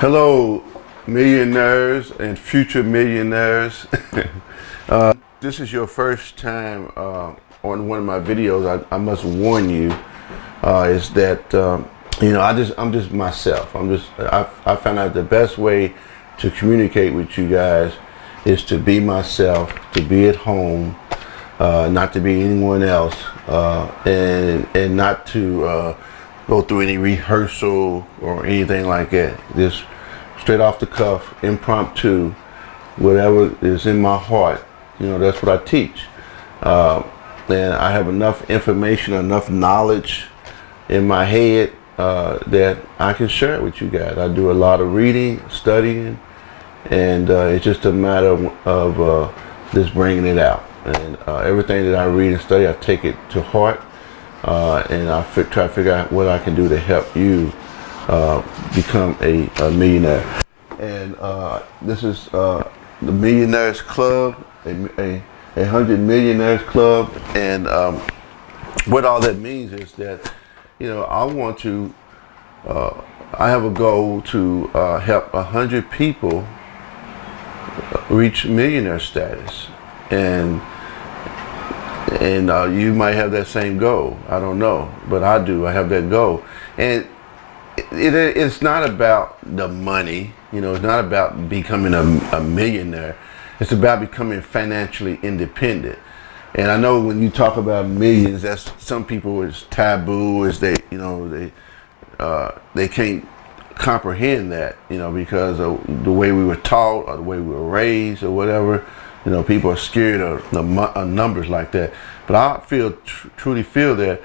Hello, millionaires and future millionaires. This is your first time on one of my videos. I must warn you, is that I'm just myself. I found out the best way to communicate with you guys is to be myself, to be at home, not to be anyone else, and not to go through any rehearsal or anything like that. Just straight off the cuff, impromptu, whatever is in my heart. That's what I teach. And I have enough information, enough knowledge in my head that I can share it with you guys. I do a lot of reading, studying, and it's just a matter of just bringing it out. And everything that I read and study, I take it to heart. And I try to figure out what I can do to help you become a millionaire. And this is the Millionaires Club, a 100 Millionaires Club. And what all that means is that, I have a goal to help 100 people reach millionaire status. And you might have that same goal. I don't know, but I do. I have that goal, and it's not about the money. It's not about becoming a millionaire. It's about becoming financially independent. And I know when you talk about millions, that's some people it's taboo. Is they can't comprehend that. Because of the way we were taught or the way we were raised or whatever. People are scared of numbers like that. But I truly feel that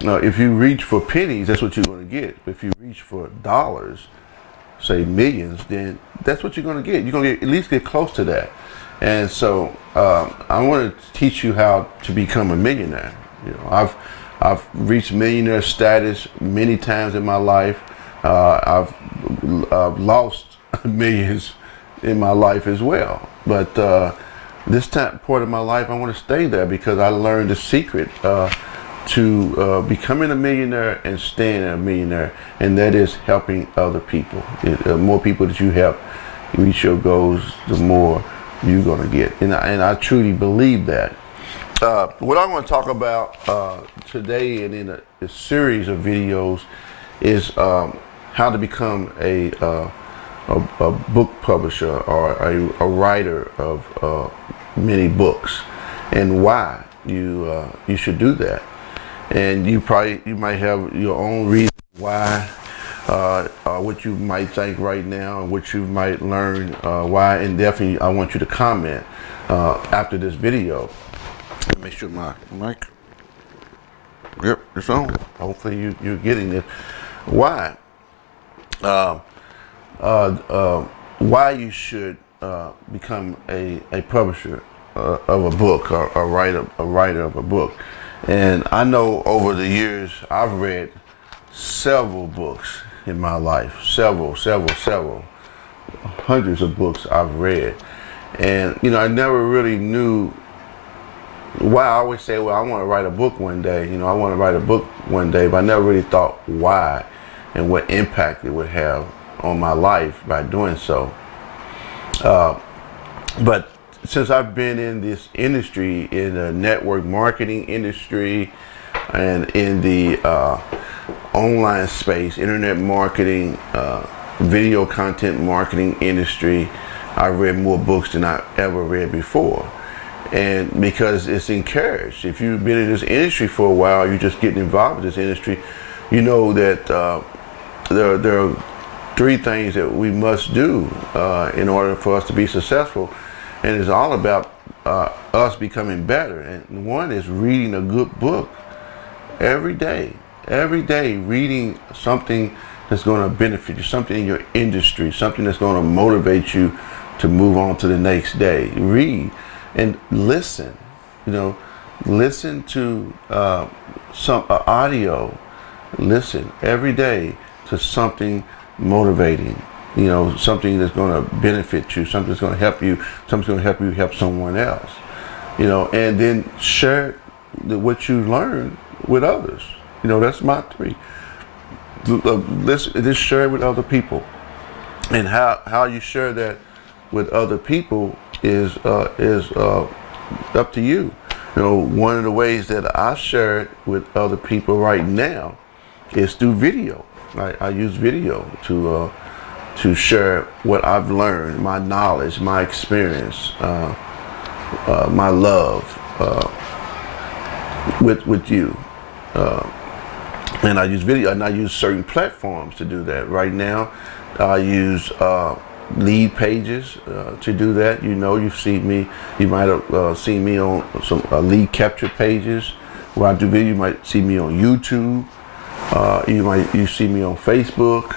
if you reach for pennies, that's what you're going to get. If you reach for dollars, say millions, then that's what you're going to get. You're going to at least get close to that. And so I want to teach you how to become a millionaire. I've reached millionaire status many times in my life. I've lost millions in my life as well. But this part of my life, I want to stay there because I learned the secret to becoming a millionaire and staying a millionaire, and that is helping other people. The more people that you help reach your goals, the more you're going to get. And I truly believe that. What I want to talk about today and in a series of videos is how to become a book publisher or a writer of many books, and why you should do that. And you might have your own reason why, what you might think right now, and what you might learn why. And definitely, I want you to comment after this video. Make sure my mic. Yep, it's on. Hopefully you're getting this. Why? Why you should become a publisher of a book or a writer of a book. And I know over the years I've read several books in my life, several, hundreds of books I've read. And I never really knew why. I always say, well, I want to write a book one day. I want to write a book one day, but I never really thought why and what impact it would have on my life by doing so. But since I've been in this industry, in the network marketing industry and in the online space, internet marketing, video content marketing industry, I've read more books than I ever read before. And because it's encouraged. If you've been in this industry for a while, you're just getting involved in this industry, you know that there are three things that we must do in order for us to be successful, and it's all about us becoming better. And one is reading a good book every day. Every day, reading something that's going to benefit you, something in your industry, something that's going to motivate you to move on to the next day. Read and listen. Listen to some audio. Listen every day to something motivating, something that's going to benefit you, something that's going to help you, something's going to help you help someone else, and then share what you learn with others. That's my three. Let's just share it with other people. And how you share that with other people is up to you. You know, one of the ways that I share it with other people right now is through video. I use video to share what I've learned, my knowledge, my experience, my love with you. And I use video, and I use certain platforms to do that. Right now, I use lead pages to do that. You know, you might have seen me on some lead capture pages where I do video. You might see me on YouTube. You see me on Facebook.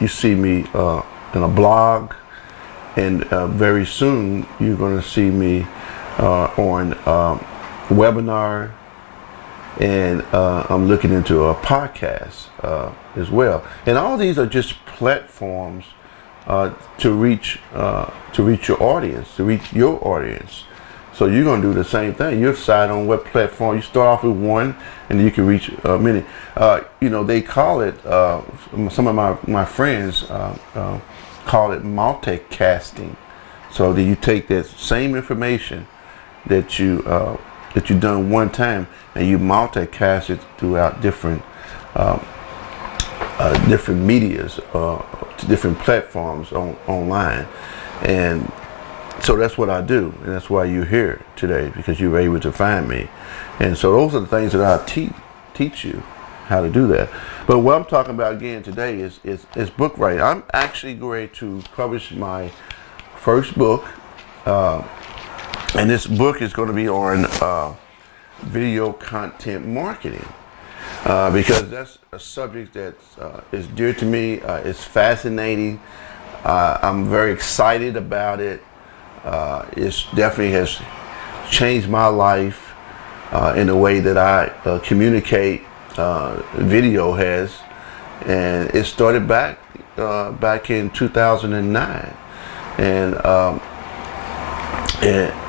You see me in a blog, and very soon you're going to see me on webinar, and I'm looking into a podcast as well. And all these are just platforms to reach your audience, to reach your audience. So you're going to do the same thing. You decide on what platform. You start off with one, and you can reach many. You know, they call it, some of my friends call it multicasting. So that you take that same information that you've done one time, and you multicast it throughout different medias, to different platforms online. And so that's what I do, and that's why you're here today, because you were able to find me. And so those are the things that I teach you how to do that. But what I'm talking about again today is book writing. I'm actually going to publish my first book, and this book is going to be on video content marketing, because that's a subject that is dear to me. It's fascinating. I'm very excited about it. It definitely has changed my life in the way that I communicate. Video has, and it started back in 2009, and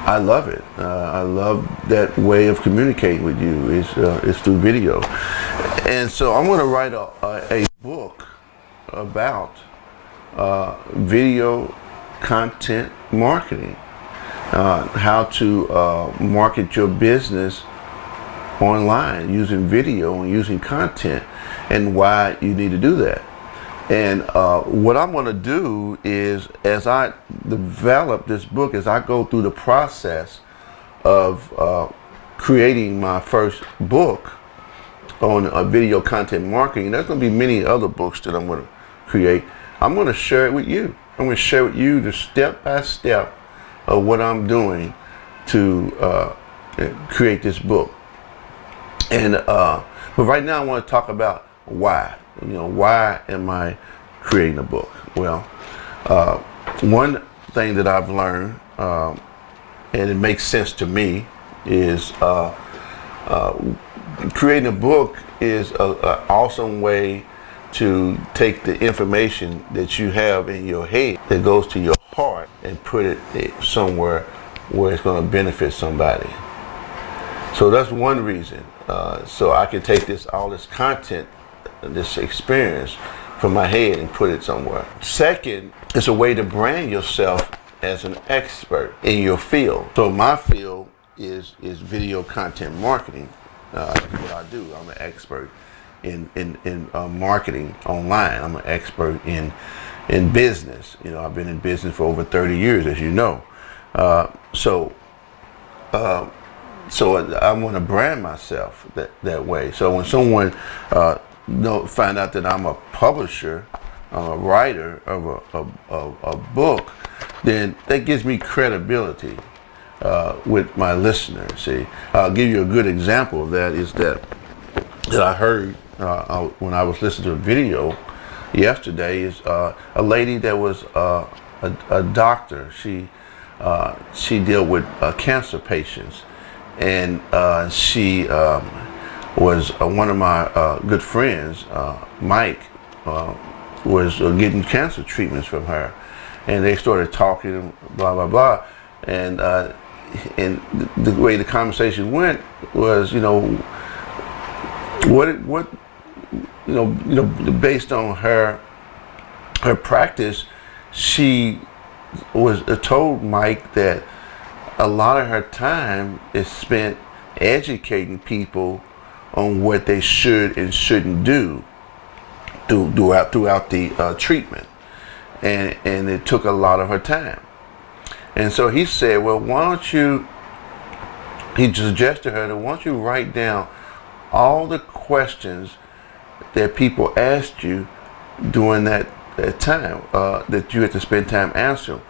I love it. I love that way of communicating with you. It's through video, and so I'm going to write a book about video content marketing, how to market your business online using video and using content, and why you need to do that. And what I'm going to do is, as I develop this book, as I go through the process of creating my first book on video content marketing, there's going to be many other books that I'm going to create. I'm going to share it with you. I'm going to share with you the step by step of what I'm doing to create this book. And but right now I want to talk about why. You know, why am I creating a book? Well, one thing that I've learned, and it makes sense to me, is creating a book is an awesome way to take the information that you have in your head that goes to your heart and put it somewhere where it's going to benefit somebody. So that's one reason. So I can take all this content, this experience from my head and put it somewhere. Second, it's a way to brand yourself as an expert in your field. So my field is video content marketing. That's what I do. I'm an expert in marketing online. I'm an expert in business. You know, I've been in business for over 30 years, as you know. So I want to brand myself that way. So when someone find out that I'm a publisher, a writer of a book, then that gives me credibility with my listeners. See, I'll give you a good example of that. Is that I heard when I was listening to a video yesterday, is a lady that was a doctor. She dealt with cancer patients. And she was one of my good friends, Mike, was getting cancer treatments from her, and they started talking, blah blah blah, and the way the conversation went was, what based on her practice, she was told Mike that a lot of her time is spent educating people on what they should and shouldn't do throughout the treatment, and it took a lot of her time. And so he said, well, he suggested to her that why don't you write down all the questions that people asked you during that time that you had to spend time answering.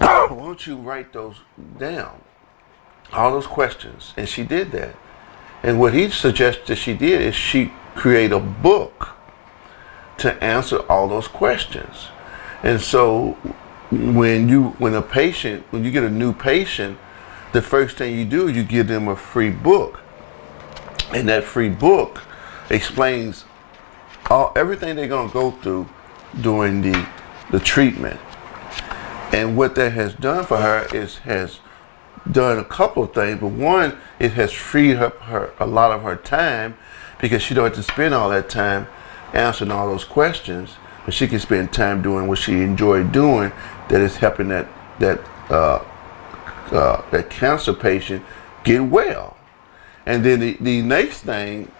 Why don't you write those down, all those questions? And she did that. And what he suggested she did is she create a book to answer all those questions. And so when you get a new patient, the first thing you do is you give them a free book. And that free book explains everything they're going to go through during the treatment. And what that has done for her has done a couple of things. But one, it has freed up her a lot of her time, because she don't have to spend all that time answering all those questions, but she can spend time doing what she enjoyed doing, that is helping that cancer patient get well. And then the next thing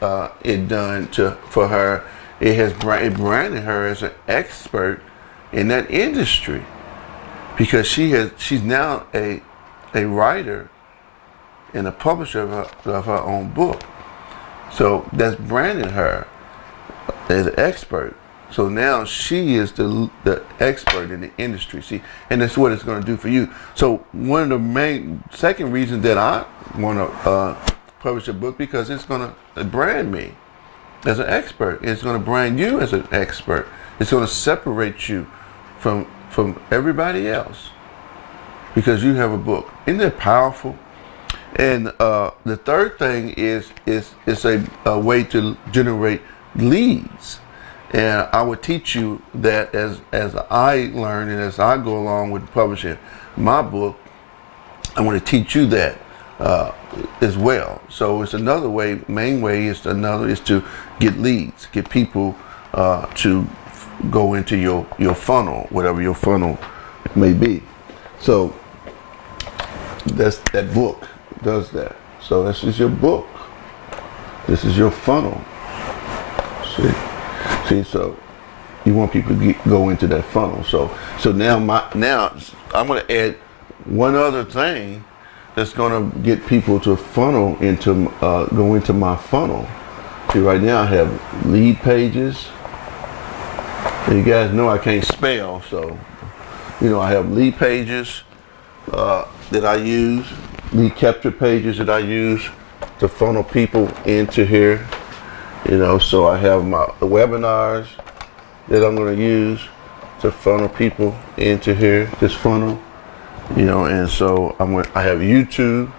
it done for her, it branded her as an expert in that industry, because she's now a writer and a publisher of her own book. So that's branded her as an expert. So now she is the expert in the industry. See, and that's what it's going to do for you. So one of the second reasons that I want to publish a book, because it's going to brand me as an expert. It's going to brand you as an expert. It's going to separate you from everybody else, because you have a book. Isn't that powerful? And the third thing is a way to generate leads. And I would teach you that as I learn and as I go along with publishing my book, I want to teach you that as well. So it's another way. Main way is to get leads, get people to go into your funnel, whatever your funnel may be. So that book does that. So this is your book. This is your funnel. See, so you want people to go into that funnel. So now I'm going to add one other thing that's going to get people to funnel into go into my funnel. See, right now I have lead pages. And you guys know I can't spell, so I have lead pages that I use, lead capture pages that I use to funnel people into here. So I have the webinars that I'm going to use to funnel people into here, this funnel, and so I have YouTube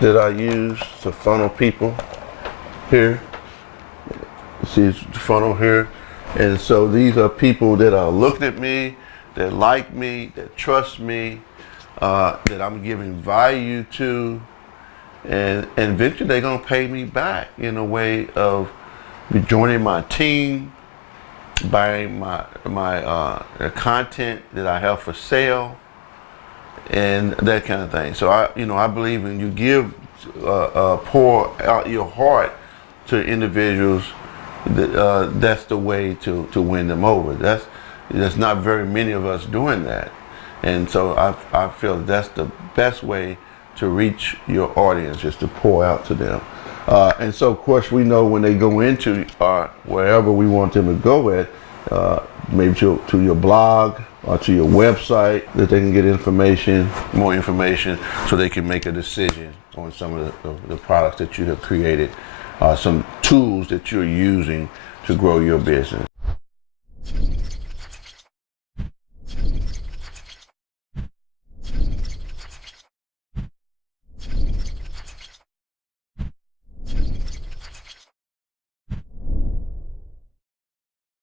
that I use to funnel people here. See, it's funnel here. And so these are people that are looking at me, that like me, that trust me, that I'm giving value to. And eventually they're going to pay me back in a way of joining my team, buying my content that I have for sale, and that kind of thing. So I believe when you give, pour out your heart to individuals, that's the way to win them over. There's not very many of us doing that, and so I feel that's the best way to reach your audience, is to pour out to them. And so, of course, we know when they go into wherever we want them to go at, maybe to your blog or to your website, that they can get more information, so they can make a decision on some of the products that you have created, some tools that you're using to grow your business.